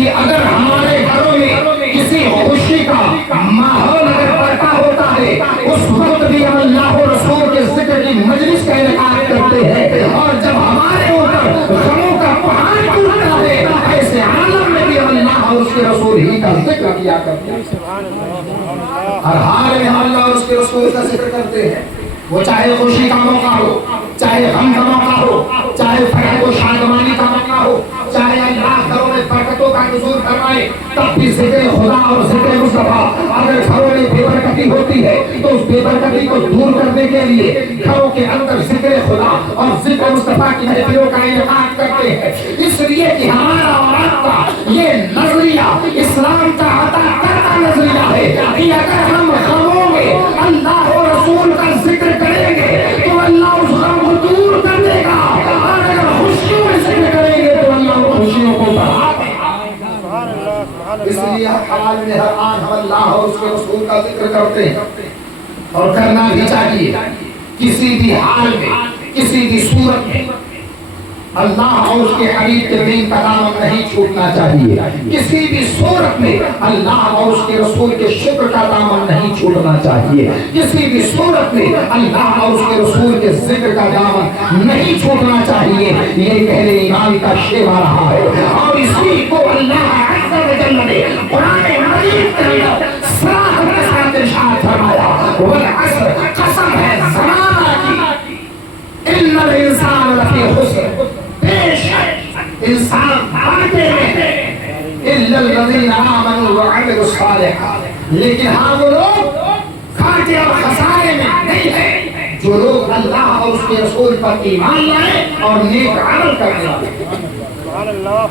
کہ اگر ہمارے گھروں میں کسی خوشی کا ماحول اگر برپا ہوتا ہے اس وقت بھی ہم اللہ و رسول کے ذکر کی مجلس کا انعقاد کرتے ہیں، اور جب ہمارے اوپر غموں کا پہاڑ ٹوٹتا ہے ایسے عالم میں بھی ہم اللہ اور اس کے رسول ہی کا ذکر کیا کرتے ہیں۔ ہر حال میں ہم اللہ اور اس کے رسول کا ذکر کرتے ہیں، وہ چاہے خوشی کا موقع ہو، چاہے غم کا موقع ہو، چاہے فرح و شادمانی کا موقع ہو، چاہے اللہ گھروں میں برکتوں کا نزول فرمائے، تب بھی ذکر خدا اور ذکر مصطفیٰ۔ اگر گھروں میں بے برکتی ہوتی ہے تو اس بے برکتی کو دور کرنے کے لیے گھروں کے اندر ذکر خدا اور ذکر مصطفیٰ کی محفلوں کا انعقاد کرتے ہیں، اس لیے کہ ہمارا اور آپ کا یہ نظریہ اسلام کا عطا کردہ نظریہ ہے کہ اگر ہم غموں میں اللہ اور رسول کا ذکر کریں گے تو اللہ اس غم کو دور کر دے گا، اور اگر خوشیوں میں ذکر کریں گے تو اللہ ان خوشیوں کو بڑھا دے گا۔ اس لیے ہر حال میں ہر آن ہم اللہ اور اس کے رسول کا ذکر کرتے ہیں، اور کرنا بھی چاہیے۔ کسی بھی حال میں، کسی بھی صورت میں اللہ اور اس کے حبیب کے دین کا دامن نہیں چھوٹنا چاہیے، کسی بھی صورت میں اللہ اور اس کے رسول کے شکر کا دامن نہیں چھوٹنا چاہیے، کسی بھی صورت میں اللہ اور اس کے رسول کے ذکر کا دامن نہیں چھوٹنا چاہیے۔ یہ پہلے ایمان کا شیوا رہا ہے، اور اسی کو اللہ عز و جل نے قرآن مجید کے اندر صراحت کے ساتھ ارشاد فرمایا، والعصر، قسم ہے زمانہ کی، ان الانسان لفی خسر، بے شک انسان گھاٹے میں ہے، الا الذین آمنوا وعملوا الصالحات، لیکن ہاں وہ لوگ گھاٹے اور خسارے میں نہیں ہیں جو لوگ اللہ اور اس کے رسول پر ایمان لائے اور نیک عمل کرنے والے۔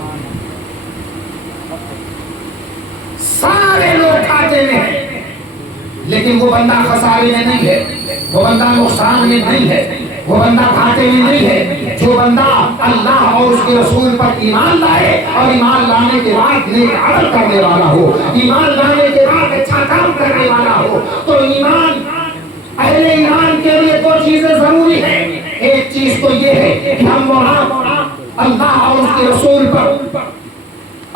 سارے لوگ گھاٹے میں ہیں، لیکن وہ بندہ خسارے میں نہیں ہے، وہ بندہ نقصان میں نہیں ہے، وہ بندہ گھاٹے میں نہیں ہے جو بندہ اللہ اور اس کے رسول پر ایمان لائے اور ایمان لانے کے بعد نیک عمل کرنے والا ہو، ایمان لانے کے بعد اچھا کام کرنے والا ہو۔ تو ایمان، اہل ایمان کے لیے دو چیزیں ضروری ہیں۔ ایک چیز تو یہ ہے کہ ہم وہاں اللہ اور اس کے رسول پر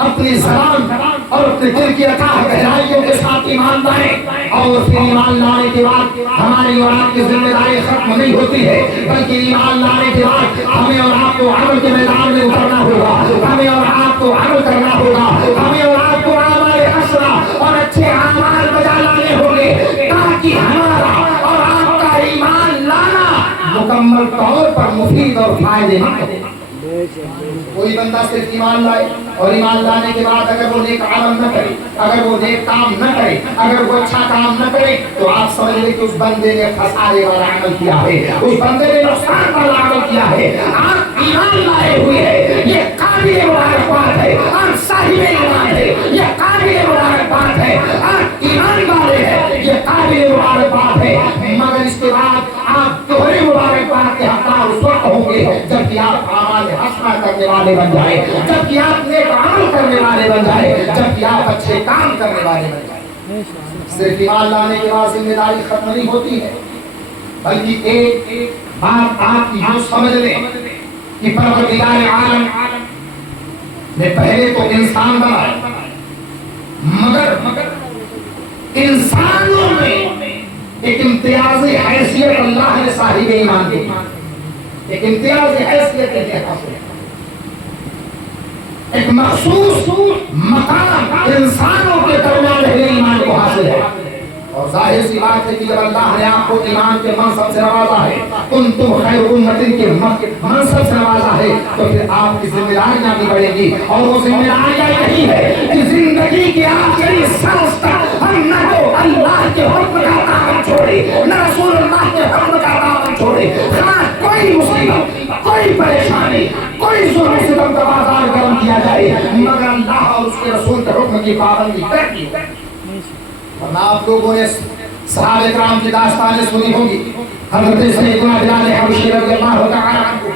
اپنی زبان اور اپنے دل کی اتھاہ گہرائیوں کے ساتھ ایمان لائیں، اور پھر ایمان لانے کے بعد ہماری اور آپ کی ذمہ داری ختم نہیں ہوتی ہے، بلکہ ایمان لانے کے بعد ہمیں اور آپ کو عمل کے میدان میں اترنا ہوگا، ہمیں اور آپ کو عمل کرنا ہوگا، ہمیں اور آپ کو اعمال حسنہ اور اچھے اعمال بجا لانے ہوں گے، تاکہ ہمارا اور آپ کا ایمان لانا مکمل طور پر مفید اور فائدے مند ہو۔ کوئی بندہ صرف ایمان لائے اور ایمان لانے کے بعد اگر وہ نیک عمل نہ کرے، اگر وہ نیک کام نہ کرے، اگر وہ اچھا کام نہ کرے، تو آپ سمجھ لیں کہ اس بندے نے خسارے والا عمل کیا ہے، اس بندے نے نقصان والا عمل کیا ہے۔ آپ ایمان لائے ہوئے ہیں، یہ قابل مبارکباد ہے، آپ صاحب ایمان ہے، یہ قابل مبارکباد ہے، آپ ایمان والے ہیں، یہ قابل مبارکباد ہے، مگر اس کے بعد آپ دوہرے مبارکباد کے حقدار اس وقت ہوں گے جبکہ آپ اعمال حسنہ کرنے والے بن جائے، جبکہ آپ نیک عمل کرنے والے بن جائے، جبکہ آپ اچھے کام کرنے والے بن جائے۔ صرف ایمان لانے کے بعد ذمہ داری ختم نہیں ہوتی ہے، بلکہ ایک بات آپ یوں سمجھ لیں کہ پروردگار عالم نے پہلے تو انسان بنایا، مگر انسانوں میں ایک امتیازی حیثیت اللہ نے صاحب ایمان دی، ایک امتیازی حیثیت ہے، ایک مخصوص مقام انسانوں کے درمیان اہل ایمان کو حاصل ہے۔ اور ظاہر سی بات ہے کہ جب اللہ نے آپ کو ایمان کے منصب سے نوازا ہے، کنتم خیر امت کے منصب سے نوازا ہے، تو پھر آپ کی ذمہ داریاں بھی بڑھیں گی، اور وہ ذمہ داریاں یہی ہے کہ زندگی کے آخری سانس تک ہم نہ تو اللہ کے حکم کا دامن چھوڑے، نہ رسول اللہ کے حکم کا دامن چھوڑے، ہاں کوئی مصیبت، کوئی پریشانی، کوئی ظلم ستم کا بازار گرم کیا جائے، مگر اللہ اور اس کے رسول کے حکم کی پابندی کرنی ہے۔ ورنہ آپ لوگوں نے صحابہ کرام کی داستانیں سنی ہوں گی، حضرت سیدنا بلال حبشی رضی اللہ تعالی عنہ،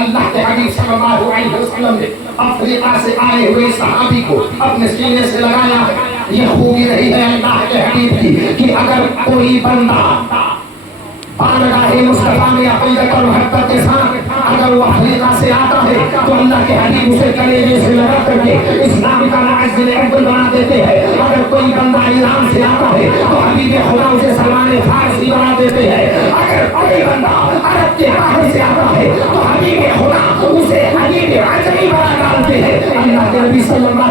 اللہ کے حبیب صلی اللہ علیہ وسلم نے افریقہ سے آئے ہوئے صحابی کو اپنے سینے سے لگایا ہے۔ یہ خوبی رہی ہے اللہ کے حبیب کی کہ اگر کوئی بندہ بارگاہ مصطفیٰ میں عقیدت اور محبت کے ساتھ اگر وہ افریقہ سے آتا ہے تو اللہ کے حبیب اسے کلیجے سے لگا کر کے اسلام اگر کوئی بندہ عرب کے باہر سے آتا ہے تو حبیب خدا اسے حبیب عجمی بنا ڈالتے ہیں. اللہ کے نبی صلی اللہ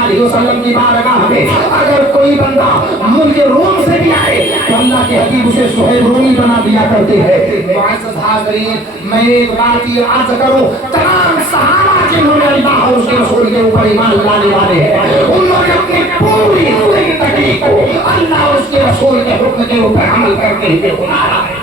علیہ وسلم کی بارگاہ میں اگر کوئی بندہ ملک روم سے بھی آئے تو اللہ کے حبیب اسے سہیل رومی بنا دیا کرتے ہیں. معزز حاضرین، میں ایک بات یہ عرض کروں، تمام صحابہ جنہوں نے اللہ اور اس کے رسول کے اوپر ایمان لانے والے ہیں، انہوں نے اپنی پوری زندگی کو اللہ اور اس کے رسول کے حکم کے اوپر عمل کرتے ہوئے گزارا ہے.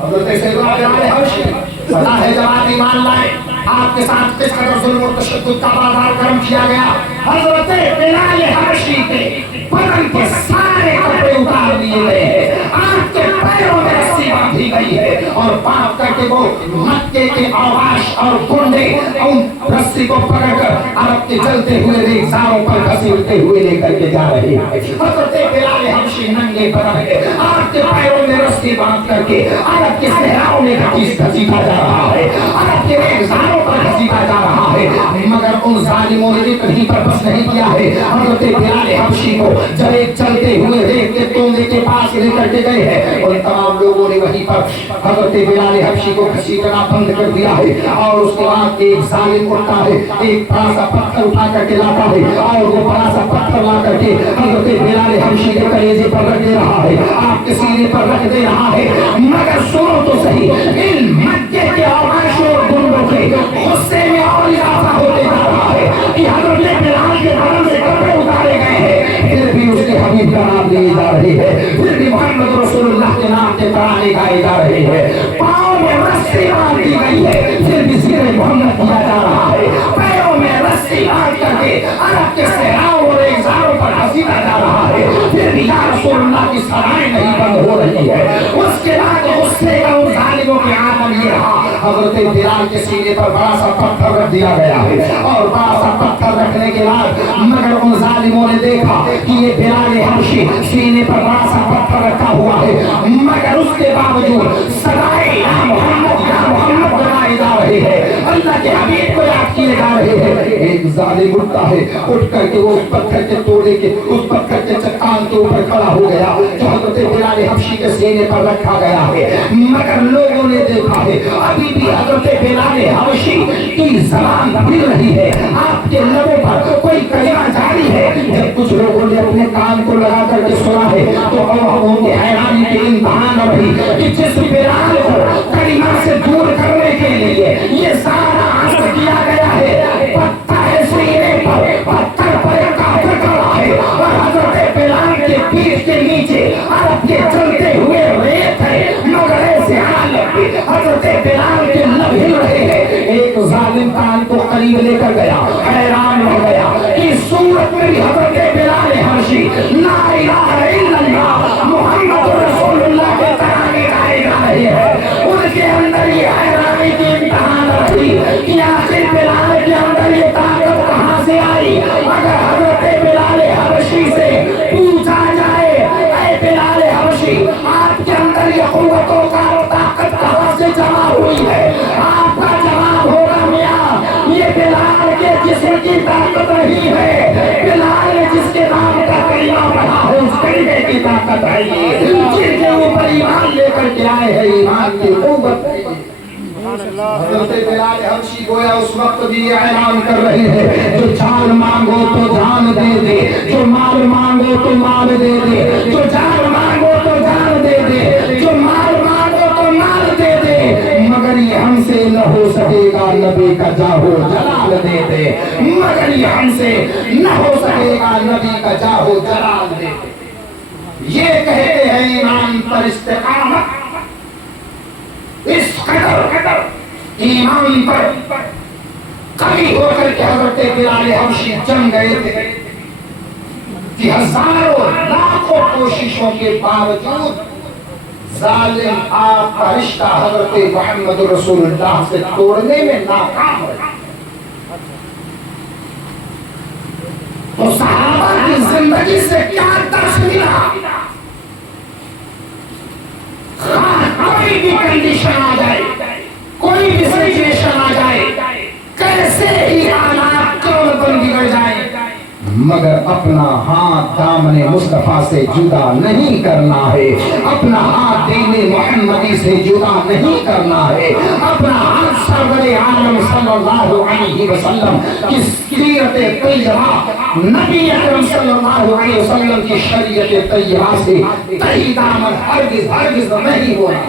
حضرت سیدنا بلال حبشی پتا ہے جب آپ ایمان لائے آپ کے ساتھ کس قدر ظلم و تشدد کا بازار گرم کیا گیا. حضرت بلال حبشی کے بدن کے سارے کپڑے اتار دیے گئے ہیں، آپ کے پیروں میں رسی باندھی گئی ہے اور باندھ کر کے وہ مکے کے آواش اور گنڈے ان رسی کو پکڑ کر عرب کے جلتے ہوئے ریگزاروں پر گھسیٹتے ہوئے لے کر کے جا رہے ہیں. حضرت بلال حبشی ننگے بدن ہے، آپ کے پیروں میں رسی باندھ کر کے عرب کے صحراؤں میں گھسیٹا جا رہا ہے، عرب کے ریگزاروں پر گھسیٹا جا رہا ہے. مگر ان ظالموں نے کہیں پر بس نہیں کیا ہے. حضرت بلال حبشی کو جب ایک چلتے ہوئے ریت کے توندے کے پاس لے کر کے گئے ہیں اور تمام لوگوں نے وہیں پر حضرت بلال حبشی کو گھسیٹنا بند کر دیا ہے. اور اس کے بعد ایک ظالم اٹھتا ہے، ایک بڑا سا پتھر اٹھا کر کے لاتا ہے اور وہ بڑا سا پتھر لا کر کے حضرت بلال حبشی کے کلیجے پر رکھ دے رہا ہے، آپ کے سینے پر رکھ دے رہا ہے. مگر سنو تو صحیح، ان مکے کے آواشوں اور گنڈوں کے غصے میں اور اضافہ ہوتے جا رہا ہے کہ حضرت بلال کے بدن سے کپڑے اتارے گئے ہیں، پھر بھی اس کے حبیب کا نام لیے جا رہے ہیں، پھر بھی محمد رسول اللہ کے نام کے ترانے گائے جا رہے ہیں. پاؤں میں رسی باندھ دی گئی ہے، پھر بھی ذکر محمد کیا جا رہا ہے. پیروں میں رسی باندھ کر کے عرب کے صحراؤں اور ریگزاروں پر گھسیٹا جا رہا ہے، پھر بھی یا رسول اللہ کی سرائیں نہیں بند ہو رہی ہے. اس کے بعد غصے کا ان ظالموں کے عالم یہ رہا، حضرت بلال کے سینے پر بڑا سا پتھر رکھ دیا گیا ہے اور بڑا سا پتھر رکھنے کے بعد مگر ان ظالموں نے دیکھا کہ یہ بلال حبشی سینے پر بڑا سا پتھر رکھا ہوا ہے، مگر اس کے باوجود صدائے یا محمد بنائے جا رہے ہیں، اللہ کے حبیب کو یاد کیے جا رہے ہیں. ایک ظالم اٹھتا ہے، اٹھ کر کے وہ اس پتھر کے توڑے کے اس پتھر کے چٹان کے اوپر کھڑا ہو گیا جو حضرت بلال حبشی کے سینے پر رکھا گیا ہے. مگر لوگوں نے دیکھا ہے ابھی بھی حضرت بلال حبشی کی زبان ہل رہی ہے، آپ کے لبوں پر کوئی کلمہ جاری ہے. جب کچھ لوگوں نے اپنے کان کو لگا کر کے سنا ہے تو ان کی حیرانی کے امتحان نہ رہی کہ جس بلال کو کلمہ سے دور کرنے کے لیے یہ سارا عمل کیا گیا ہے، پتھر سینے پر پتھر پر ایک کافر کھڑا ہے اور حضرت بلال کے پیٹھ کے نیچے عرب کے چلتے ہوئے ریت ہے، مگر ایسے حالت میں حضرت بلال کے لب ہل رہے ہیں. ایک ظالم کان کو قریب لے کر گیا، حیران ہو گیا کہ صورت میں بھی حضرت بلال حبشی لا الہ الا اللہ محمد رسول اللہ کے ترانے گائے جا رہے ہیں. ان کے اندر یہ حیرانی کی امتحان رکھی کہ آخر بلال کے اندر یہ طاقت کہاں سے آئی. اگر حضرت بلال حبشی سے پوچھا جائے اے بلال حبشی آپ کے اندر یہ قوت و طاقت کہاں سے جمع ہوئی ہے، آپ کا جواب ہوگا میاں یہ بلال کے جسم کی طاقت نہیں ہے، بلال جس کے نام کا کلمہ پڑھا ہے اس کلمے کی طاقت ہے، جن کے اوپر ایمان لے کر کے آئے ہیں ایمان کی قوت ہے. حضرت بلال حبشی گویا اس وقت بھی اعلان کر رہے ہیں جو جان مانگو تو جان دے دے، جو مال مانگو تو مال دے دے، جو جان مانگو تو جان دے دے، جو مال مانگو تو مال دے دے، مگر یہ ہم سے نہ ہو سکے گا نبی کا جاہو جلال دے دے، مگر یہ ہم سے نہ ہو سکے گا نبی کا جاہو جلال دے دے. یہ کہتے ہیں ایمان پر استقامت، اس قدر ایمان پر کبھی ہو کر کے حضرت بلال حبشی جم گئے تھے کہ ہزاروں لاکھوں کوششوں کے باوجود ظالم آپ کا رشتہ حضرت محمد رسول اللہ سے توڑنے میں ناکام رہے. تو صحابہ کی زندگی سے کیا درس ملا؟ کوئی بھی کنڈیشن آ جائے، کوئی بھی سچویشن آ جائے، کیسے ہی حالات کیوں بن بگڑ جائے، مگر اپنا ہاتھ دامن مصطفیٰ سے جدا نہیں کرنا ہے، اپنا ہاتھ دین محمدی سے جدا نہیں کرنا ہے، اپنا ہاتھ سرور عالم صلی اللہ علیہ وسلم کی سیرت طیبہ، نبی اکرم صلی اللہ علیہ وسلم کی شریعت طیبہ سے تہی دامن ہرگز نہیں ہونا۔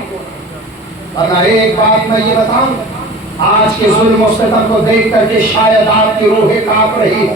ورنہ ایک بات میں یہ بتاؤں، آج کے ظلم و ستم کو دیکھ کر کے شاید آپ کی روحیں کانپ رہی ہو،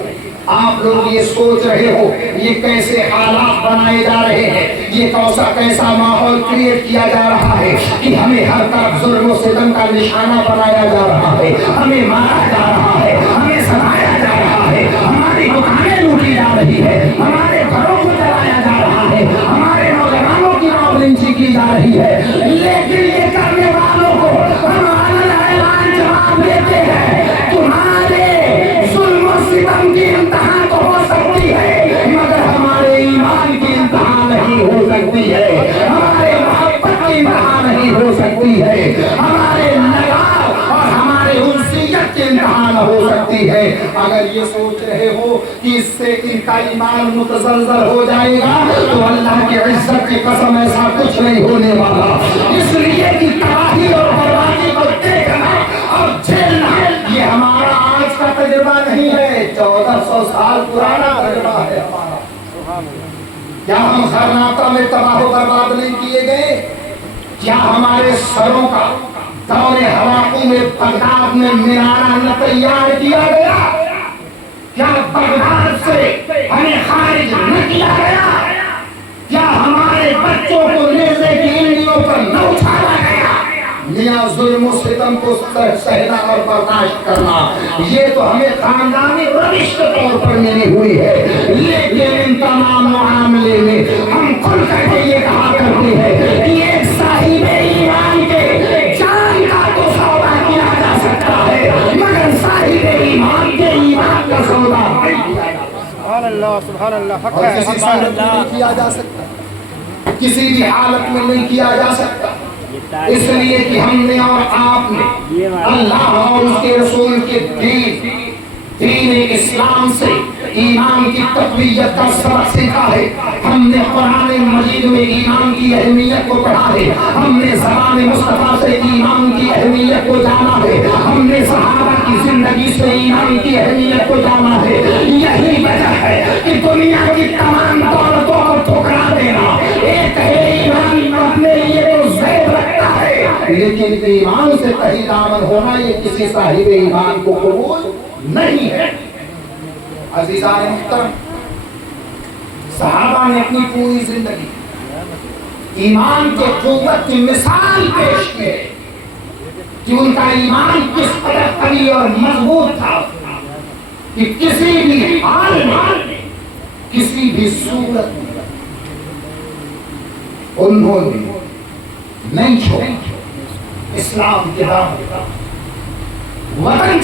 آپ لوگ یہ سوچ رہے ہو یہ کیسے حالات بنائے جا رہے ہیں، یہ کیسا ماحول کریٹ کیا جا رہا ہے کہ ہمیں ہر طرف ظلم و ستم کا نشانہ بنایا جا رہا ہے، ہمیں مارا جا رہا ہے، ہمیں ستایا جا رہا ہے، ہماری دکانیں لوٹی جا رہی ہے، ہمارے گھروں کو جلایا جا رہا ہے، ہمارے نوجوانوں کی معاملنچی کی جا رہی ہے، لیکن یہ کرنے والوں کو ہم اعلان جواب دیتے ہیں، تمہارے ظلم و ستم کی انتہا تو ہو سکتی ہے مگر ہمارے ایمان کی انتہا نہیں ہو سکتی ہے، ہمارے محبت کی انتہا نہیں ہو سکتی ہے، ہمارے لگاؤ اور ہمارے انسیت کی انتہا نہ ہو سکتی ہے۔ اگر یہ سوچ رہے ہو کہ اس سے ان کا ایمان متزلزل ہو جائے گا تو اللہ کی عزت کی قسم ایسا کچھ نہیں ہونے والا، اس لیے کہ تباہی اور بربادی کو دیکھنا اور جھیلنا یہ ہمارا آج کا تجربہ نہیں ہے، 1400 سال پرانا تجربہ ہے ہمارا۔ کیا ہم خرناطہ میں تباہ و برباد نہیں کیے گئے؟ کیا ہمارے سروں کا دور ہلاکوں میں بغداد میں مینارہ نہ تیار کیا گیا؟ کیا بغداد سے ہمیں خارج نہ کیا گیا؟ کیا ہمارے بچوں کو نیزے کی انگلیوں پر نہ اٹھایا گیا؟ میاں ظلم و ستم کو سہنا اور برداشت کرنا یہ تو ہمیں خاندانی روش کے طور پر ملی ہوئی ہے، لیکن ان تمام معاملے میں ہم کھل کر کے یہ کہا کرتے ہیں کہ ایک صاحب ایمان کے جان کا تو سودا کیا جا سکتا ہے مگر صاحب ایمان کے ایمان کا سودا نہیں کیا جا سکتا۔ سبحان اللہ سبحان اللہ، حق اور ہے، کسی صورت میں نہیں کیا جا سکتا، کسی بھی حالت میں نہیں کیا جا سکتا، اس لیے کہ ہم نے اور آپ نے اللہ اور اس کے رسول کے دین اسلام سے ایمان کی تقویت کا سبق سیکھا ہے، ہم نے قرآن مجید میں ایمان کی اہمیت کو پڑھا ہے، ہم نے زبان مصطفیٰ سے ایمان کی اہمیت کو جانا ہے، ہم نے صحابہ کی زندگی سے ایمان کی اہمیت کو جانا ہے۔ یہی وجہ ہے کہ دنیا کی تمام دولتوں کو ٹھکرا دینا ایک ہے ایمان اپنے لیے تو زیب رکھتا ہے، لیکن ایمان سے تہی دامن ہونا یہ کسی صاحب ایمان کو قبول نہیں ہے۔ عزیزان محترم، صحابہ نے اپنی پوری زندگی ایمان کے قوت کی مثال پیش کی ہے کہ ان کا ایمان کس قدر قوی اور مضبوط تھا کہ کسی بھی حال میں کسی بھی صورت میں انہوں نے نہیں چھوڑا اسلام کے دامن وطن